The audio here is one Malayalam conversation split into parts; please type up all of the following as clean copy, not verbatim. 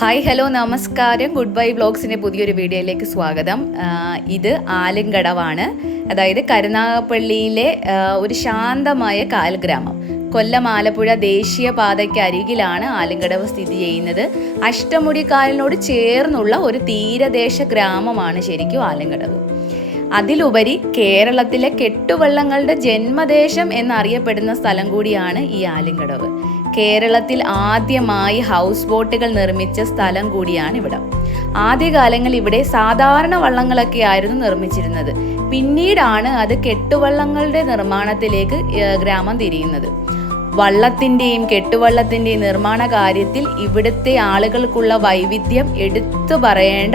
ഹായ് ഹലോ നമസ്കാരം. ഗുഡ് ബൈ വ്ളോഗ്സിൻ്റെ പുതിയൊരു വീഡിയോയിലേക്ക് സ്വാഗതം. ഇത് ആലിൻകടവാണ്. അതായത് കരുനാഗപ്പള്ളിയിലെ ഒരു ശാന്തമായ കായൽഗ്രാമം. കൊല്ലം ആലപ്പുഴ ദേശീയപാതയ്ക്ക് അരികിലാണ് ആലിൻകടവ് സ്ഥിതി ചെയ്യുന്നത്. അഷ്ടമുടി കായലിനോട് ചേർന്നുള്ള ഒരു തീരദേശ ഗ്രാമമാണ് ശരിക്കും ആലിൻകടവ്. അതിലുപരി കേരളത്തിലെ കെട്ടുവള്ളങ്ങളുടെ ജന്മദേശം എന്നറിയപ്പെടുന്ന സ്ഥലം കൂടിയാണ് ഈ ആലിൻകടവ്. കേരളത്തിൽ ആദ്യമായി ഹൗസ് ബോട്ടുകൾ നിർമ്മിച്ച സ്ഥലം കൂടിയാണ് ഇവിടം. ആദ്യകാലങ്ങളിൽ ഇവിടെ സാധാരണ വള്ളങ്ങളൊക്കെ ആയിരുന്നു നിർമ്മിച്ചിരുന്നത്. പിന്നീടാണ് അത് കെട്ടുവള്ളങ്ങളുടെ നിർമ്മാണത്തിലേക്ക് ഗ്രാമം തിരിയുന്നത്. വള്ളത്തിൻ്റെയും കെട്ടുവള്ളത്തിൻ്റെയും നിർമ്മാണ കാര്യത്തിൽ ഇവിടുത്തെ ആളുകൾക്കുള്ള വൈവിധ്യം എടുത്തു പറയേണ്ട.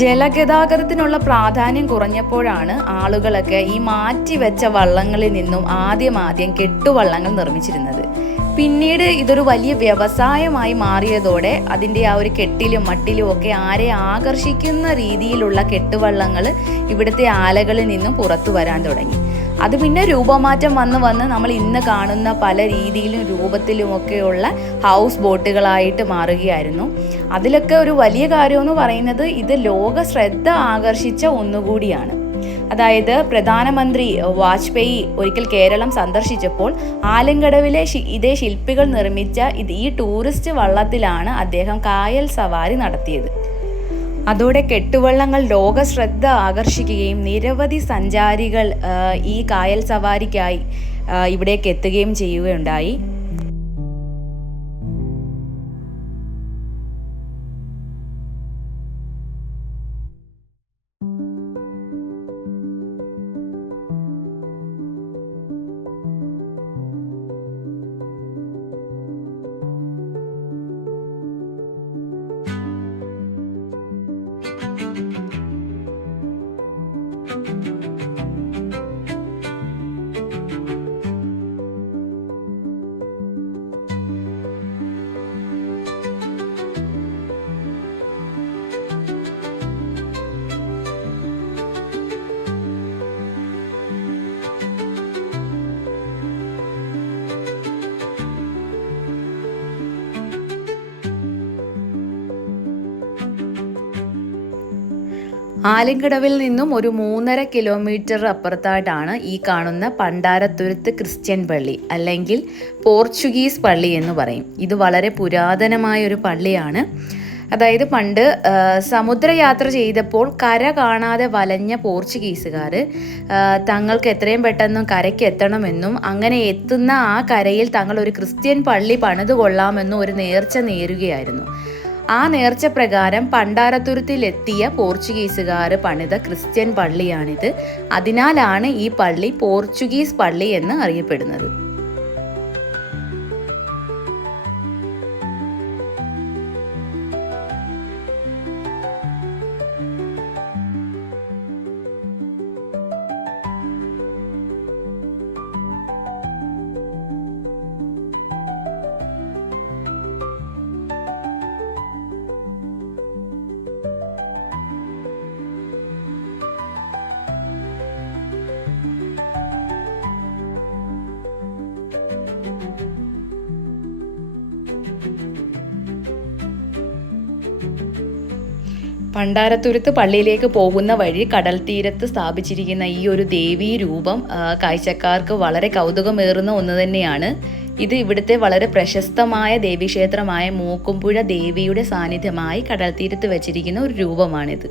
ജലഗതാഗതത്തിനുള്ള പ്രാധാന്യം കുറഞ്ഞപ്പോഴാണ് ആളുകളൊക്കെ ഈ മാറ്റിവെച്ച വള്ളങ്ങളിൽ നിന്നും ആദ്യം കെട്ടുവള്ളങ്ങൾ നിർമ്മിച്ചിരുന്നത്. പിന്നീട് ഇതൊരു വലിയ വ്യവസായമായി മാറിയതോടെ അതിൻ്റെ ആ ഒരു കെട്ടിലും മട്ടിലും ഒക്കെ ആരെ ആകർഷിക്കുന്ന രീതിയിലുള്ള കെട്ടുവള്ളങ്ങൾ ഇവിടുത്തെ ആലകളിൽ നിന്നും പുറത്തു വരാൻ തുടങ്ങി. അത് പിന്നെ രൂപമാറ്റം വന്ന് നമ്മൾ ഇന്ന് കാണുന്ന പല രീതിയിലും രൂപത്തിലുമൊക്കെയുള്ള ഹൗസ് ബോട്ടുകളായിട്ട് മാറുകയായിരുന്നു. അതിലൊക്കെ ഒരു വലിയ കാര്യമെന്ന് പറയുന്നത് ഇത് ലോക ശ്രദ്ധ ആകർഷിച്ച ഒന്നുകൂടിയാണ്. അതായത് പ്രധാനമന്ത്രി വാജ്പേയി ഒരിക്കൽ കേരളം സന്ദർശിച്ചപ്പോൾ ആലിൻകടവിലെ ഇതേ ശില്പികൾ നിർമ്മിച്ച ഈ ടൂറിസ്റ്റ് വള്ളത്തിലാണ് അദ്ദേഹം കായൽ സവാരി നടത്തിയത്. അതോടെ കെട്ടുവള്ളങ്ങൾ ലോക ശ്രദ്ധ ആകർഷിക്കുകയും നിരവധി സഞ്ചാരികൾ ഈ കായൽ സവാരിക്കായി ഇവിടേക്ക് എത്തുകയും ചെയ്യുകയുണ്ടായി. ആലിൻകടവിൽ നിന്നും ഒരു 3.5 കിലോമീറ്റർ അപ്പുറത്തായിട്ടാണ് ഈ കാണുന്ന പണ്ടാരത്തുരുത്ത് ക്രിസ്ത്യൻ പള്ളി, അല്ലെങ്കിൽ പോർച്ചുഗീസ് പള്ളി എന്ന് പറയും. ഇത് വളരെ പുരാതനമായ ഒരു പള്ളിയാണ്. അതായത് പണ്ട് സമുദ്രയാത്ര ചെയ്തപ്പോൾ കര കാണാതെ വലഞ്ഞ പോർച്ചുഗീസുകാർ തങ്ങൾക്ക് എത്രയും പെട്ടെന്ന് കരയ്ക്ക് എത്തണമെന്നും അങ്ങനെ എത്തുന്ന ആ കരയിൽ തങ്ങൾ ഒരു ക്രിസ്ത്യൻ പള്ളി പണിതു കൊള്ളാമെന്നും ഒരു നേർച്ച നേരുകയായിരുന്നു. ആ നേർച്ച പ്രകാരം പണ്ടാരത്തുരുത്തിലെത്തിയ പോർച്ചുഗീസുകാർ പണിത ക്രിസ്ത്യൻ പള്ളിയാണിത്. അതിനാലാണ് ഈ പള്ളി പോർച്ചുഗീസ് പള്ളി എന്ന് അറിയപ്പെടുന്നത്. പണ്ടാരത്തുരുത്ത് പള്ളിയിലേക്ക് പോകുന്ന വഴി കടൽ തീരത്ത് സ്ഥാപിച്ചിരിക്കുന്ന ഈ ഒരു ദേവീ രൂപം കാഴ്ചക്കാർക്ക് വളരെ കൗതുകമേറുന്ന ഒന്ന് തന്നെയാണ്. ഇത് ഇവിടുത്തെ വളരെ പ്രശസ്തമായ ദേവീക്ഷേത്രമായ മൂക്കുംപുഴ ദേവിയുടെ സാന്നിധ്യമായി കടൽ തീരത്ത് വെച്ചിരിക്കുന്ന ഒരു രൂപമാണിത്.